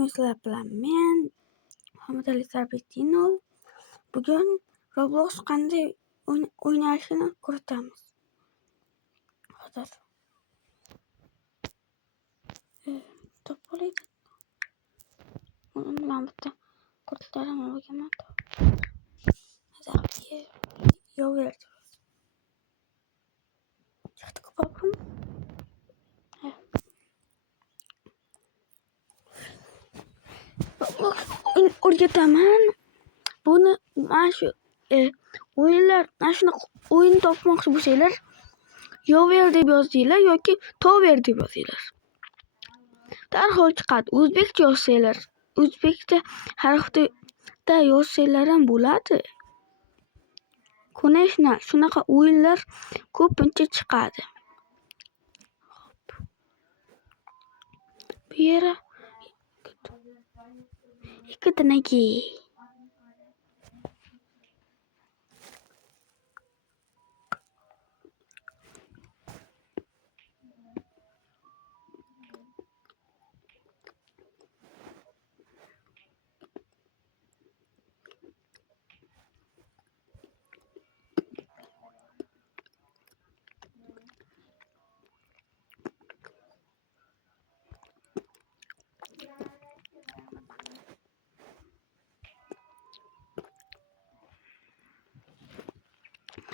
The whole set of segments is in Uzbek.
Bugun sizlar bilan men Hamidali Sarbetdinov. Bugun Roblox qanday o'ynalishini ko'rsatamiz. Hozir to'playdi. Men bitta ko'rsataman o'rganaman. Hozir yo'q. Chiqdi ko'pam. O'rgataman. Buni mana shu o'yinlar, mana shunaqa o'yin topmoqchi bo'lsanglar, Yover deb yozinglar yoki Tover deb yozinglar. Darhol chiqadi. O'zbekcha yozsanglar, o'zbekcha harfda yozsanglar ham bo'ladi. Конечно, shunaqa o'yinlar ko'pincha chiqadi. Bu yera ikkitanaga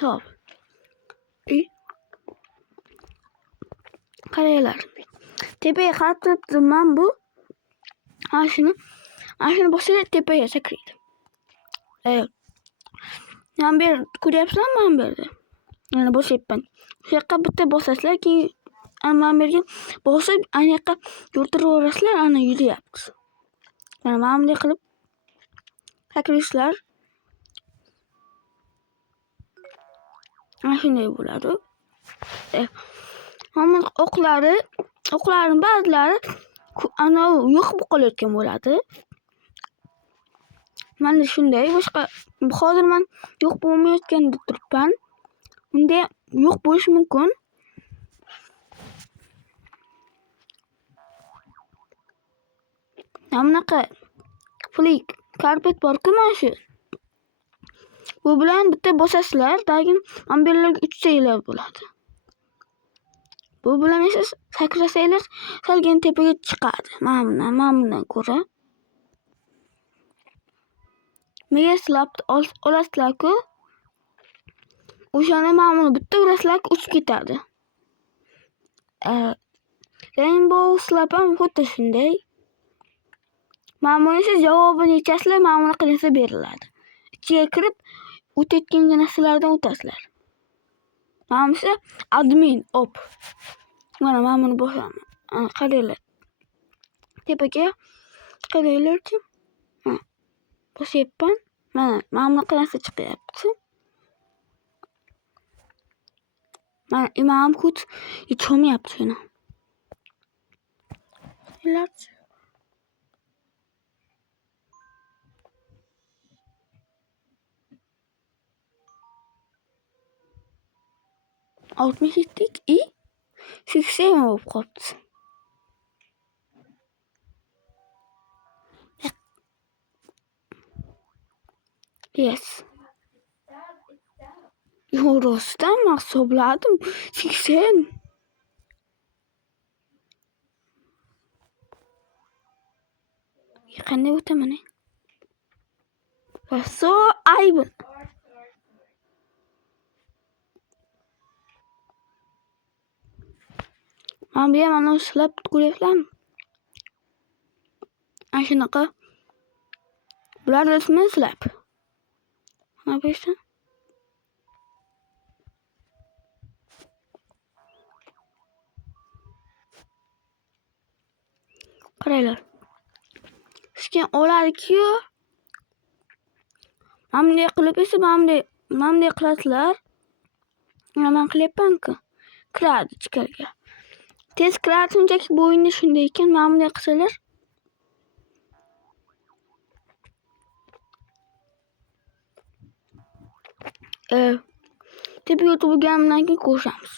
hop. Qaranglar. Tepaga qarab turibman bu. Ana shuni bosinglar tepaga sakraydi. Mana bu yerda ko'ryapsizlarmi? Mana bu yerda. Mana bosyapman. Shu yoqqa bitta bosasizlar, keyin mana bu yerga bosib, ana yoqqa yo'rtiraverasizlar, ana yuryapmiz. Mana bunday qilib sakraysizlar. Mana shunday bo'ladi. Hamma o'qlarning ba'zilari ana yo'q bo'lib qolayotgan bo'ladi. Mana shunday, boshqa hozir men yo'q bo'lmayotgan deb turibman. Unda yo'q bo'lishi mumkin. Bunaqa flik karpet bor-ku mana shu. Bu bilan bitta bosasizlar, keyin amberlarga uchsanglar bo'ladi. Bu bilan esa sakrasanglar, salgin tepaga chiqadi. Mana bundan ko'ra. Mega slap olasizlar-ku. O'shani mana buni bitta urasizlar-ku, uchib ketadi. Rainbow slap ham xuddi shunday. Mana buni siz javobini yechasizlar, mana bunaqa narsa beriladi. Ichiga kirib, o'tayotgan narsalardan o'tasizlar. Mana bu admin op. Mana buni bosaman. Qaranglar. Tepaga qaranglar-chi. Bosyapman. Mana bunaqa narsa chiqyapti. Mana imam kut yetolmayapti shuni. Qaranglar-chi. Altmış ettik i 80 olib qolibdi. Yes. Rostdan hisobladim 80. Qanday o'taman? So ayb. Men bu yerda slap ko'ryapsizlarmi? Ana shunaqa. Bular ismi slap. Mana bu esa. Qaranglar. Sizga oladi-ku. Mana bunday qilib esa mana bunday qilasizlar. Men qilyapman-ku. Kiradi ichkariga. Tez kiradi, shunchaki bu o'yinda shunday ekan, mana bunday qilsalar. Tepaga o'tib bo'lganimdan keyin ko'rishamiz.